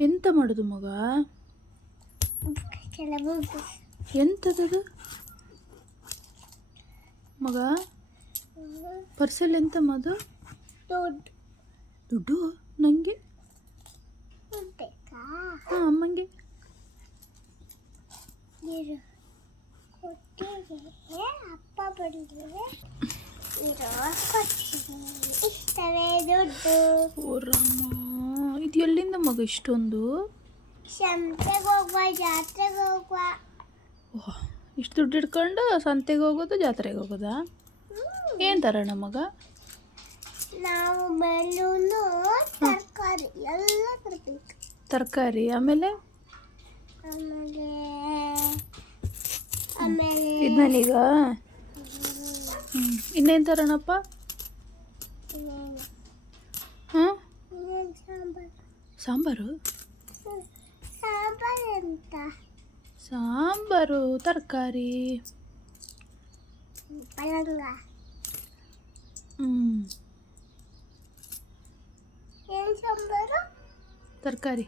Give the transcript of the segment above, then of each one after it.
ಎಂತ ಮಾಡೋದು ಮಗ? ಎಂಥದದು ಮಗ ಪರ್ಸಲ್ ಎಂತ ಮದು? ದುಡ್ಡು? ದುಡ್ಡು ನನಗೆ ಹಾಂ ಅಮ್ಮಂಗೆ. ಅಪ್ಪ ಬಂದ್ರೆ ಇರೋ ಕೊಡ್ತೀನಿ ಇಷ್ಟವೇ ದುಡ್ಡು. ಇದು ಎಲ್ಲಿಂದ ಮಗ ಇಷ್ಟೊಂದು? ಸಂತೆಗೆ ಹೋಗುವ ಜಾತ್ರೆಗೆ ಹೋಗುವ. ಓಹ್ ಇಷ್ಟು ದುಡ್ಡು ಇಟ್ಕೊಂಡು ಸಂತೆಗೆ ಹೋಗೋದು ಜಾತ್ರೆಗೆ ಹೋಗೋದಾ? ಏನು ತರೋಣ ಮಗ? ನಾವು ಬೆಲೂನು ತರಕಾರಿ ಎಲ್ಲ ತರಬೇಕು ತರಕಾರಿ ಆಮೇಲೆ? ಆಮೇಲೆ ಆಮೇಲೆ ಇದು ನನಗ ಇನ್ನೇನು ತರೋಣಪ್ಪ? ಹಾಂ ಸಾಂಬಾರು? ಸಾಂಬಾರು ತರಕಾರಿ. ಪಲಂಗ ಹ್ಞೂ ಏನು ಸಾಂಬಾರು? ತರಕಾರಿ.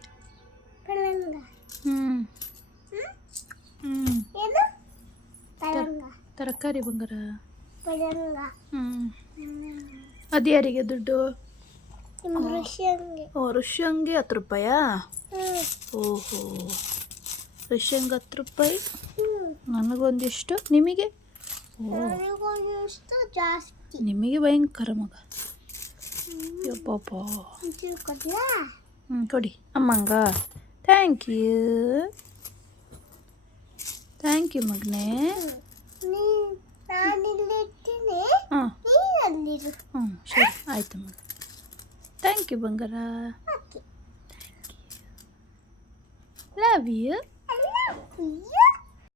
ತರಕಾರಿ ಬಂಗಾರ. ಅದು ಯಾರಿಗೆ ದುಡ್ಡು? ಋಷಿಯಂಗೆ ಓ ಋಷ್ಯಂಗೆ ಹತ್ತು ರೂಪಾಯಾ? ಓಹೋ. ಋಷ್ಯಂಗೆ ಹತ್ತು ರೂಪಾಯಿ? ನನಗೊಂದಿಷ್ಟು? ನಿಮಗೆ? ಜಾಸ್ತಿ. ನಿಮಗೆ ಭಯಂಕರ ಮಗ. ಯಪ್ಪಪ್ಪ ಹ್ಞೂ ಕೊಡಿ. ಅಮ್ಮಂಗ. ಥ್ಯಾಂಕ್ ಯು ಥ್ಯಾಂಕ್ ಯು ಮಗನೇ. ಹಾಂ. ಹ್ಞೂ ಸರಿ. ಆಯಿತು ಮಗ. Thank you, Bangara. Okay. Thank you. Love you. I love you.